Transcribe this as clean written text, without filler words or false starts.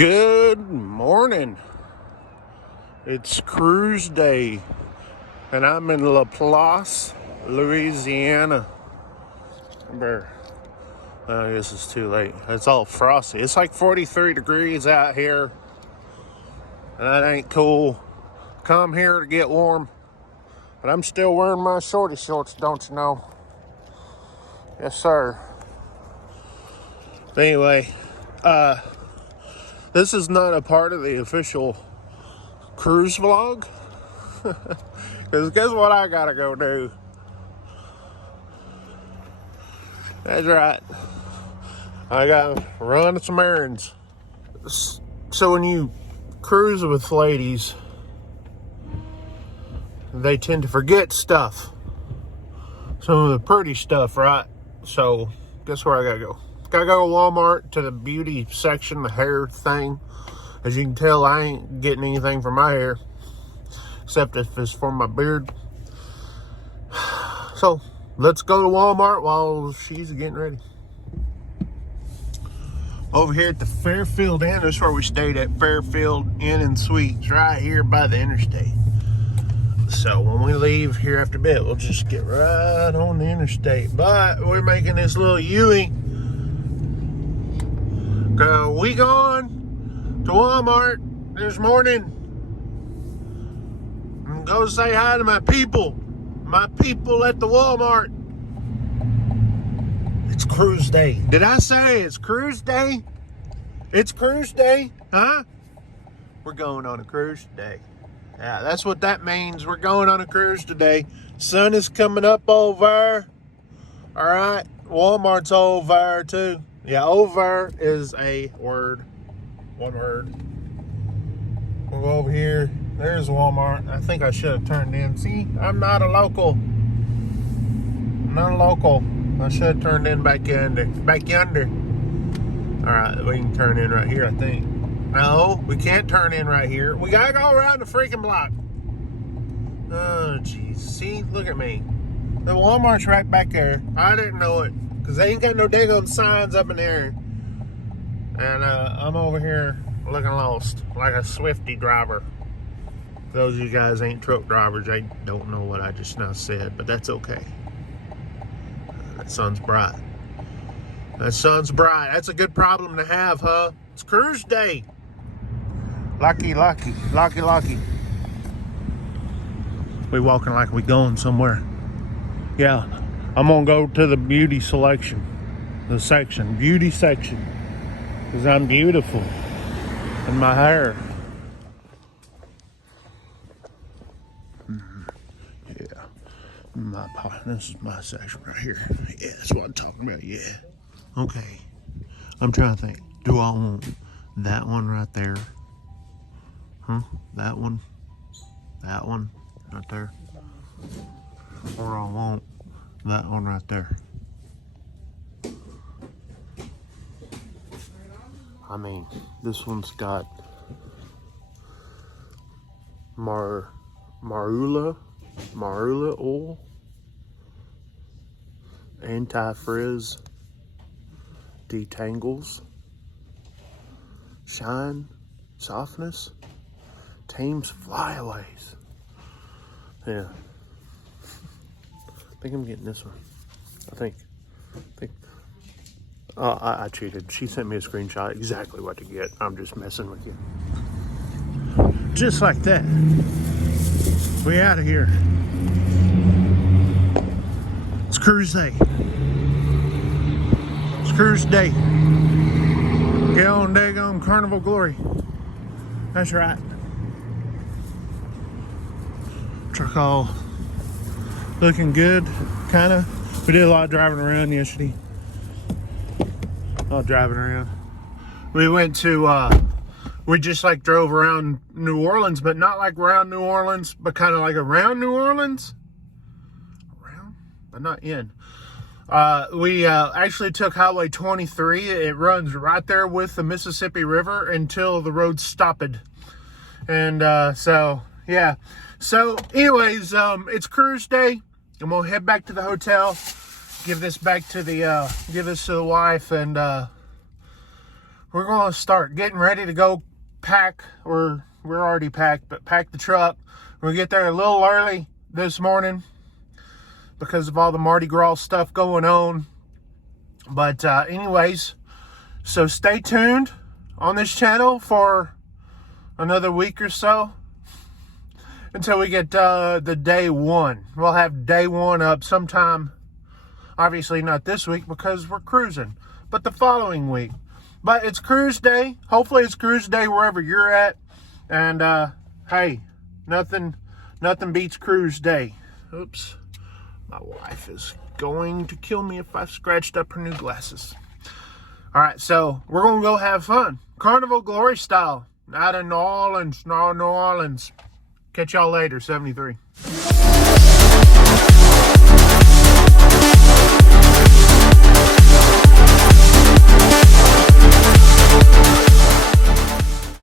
Good morning. It's cruise day, and I'm in Laplace, Louisiana. I guess it's too late. It's all frosty. It's like 43 degrees out here, and that ain't cool. Come here to get warm, but I'm still wearing my shorty shorts, don't you know? Yes, sir. Anyway, this is not a part of the official cruise vlog. Because guess what I gotta go do? That's right. I gotta run some errands. So when you cruise with ladies, they tend to forget stuff. Some of the pretty stuff, right? So guess where I gotta go? Gotta go to Walmart to the beauty section, the hair thing. As you can tell, I ain't getting anything for my hair, except if it's for my beard. So let's go to Walmart while she's getting ready. Over here at the Fairfield Inn, that's where we stayed at, Fairfield Inn and Suites, right here by the interstate. So when we leave here after bed, we'll just get right on the interstate. But we're making this little U-ing. We gone to Walmart this morning and go say hi to my people at the Walmart. It's cruise day. Did I say it's cruise day? It's cruise day, huh? We're going on a cruise today. Yeah, that's what that means. We're going on a cruise today. Sun is coming up over. All right, Walmart's over too. Yeah, over is a word. One word. We'll go over here. There's Walmart. I think I should have turned in. See, I'm not a local. I should have turned in back yonder. All right, we can turn in right here, I think. No, we can't turn in right here. We gotta go around the freaking block. Oh, jeez. See, look at me. The Walmart's right back there. I didn't know it, because they ain't got no daggone signs up in there. And I'm over here looking lost, like a Swifty driver. Those of you guys ain't truck drivers, they don't know what I just now said, but that's okay. That sun's bright. That's a good problem to have, huh? It's cruise day. Lucky. We walking like we going somewhere. Yeah, I'm gonna go to the beauty section, beauty section, because I'm beautiful in my hair. This is my section right here. Yeah, that's what I'm talking about. Yeah. Okay. I'm trying to think. Do I want that one right there? Huh? That one right there? Or I want that one right there? I mean, this one's got marula oil, anti-frizz, detangles, shine, softness, tames flyaways. Yeah, I think I'm getting this one. I think. Oh, I cheated. She sent me a screenshot exactly what to get. I'm just messing with you. Just like that. We out of here. It's cruise day. It's cruise day. Get on daggone Carnival Glory. That's right. Truck all looking good, kind of. We did a lot of driving around yesterday. We went to, we just like drove around New Orleans, but not like around New Orleans, but kind of like around New Orleans. Around, but not in. We actually took Highway 23. It runs right there with the Mississippi River until the road stopped. And so, yeah. So, anyways, it's cruise day. I'm going to head back to the hotel, give this to the wife, and we're going to start getting ready to go pack, or we're already packed, but pack the truck. We'll get there a little early this morning because of all the Mardi Gras stuff going on. But anyways, so stay tuned on this channel for another week or so until we get the day one. We'll have day one up sometime, obviously not this week because we're cruising, but the following week. But it's cruise day. Hopefully it's cruise day wherever you're at. And hey, nothing beats cruise day. Oops, my wife is going to kill me if I scratched up her new glasses. All right, so we're gonna go have fun, Carnival Glory style, out of New Orleans. Catch y'all later, 73.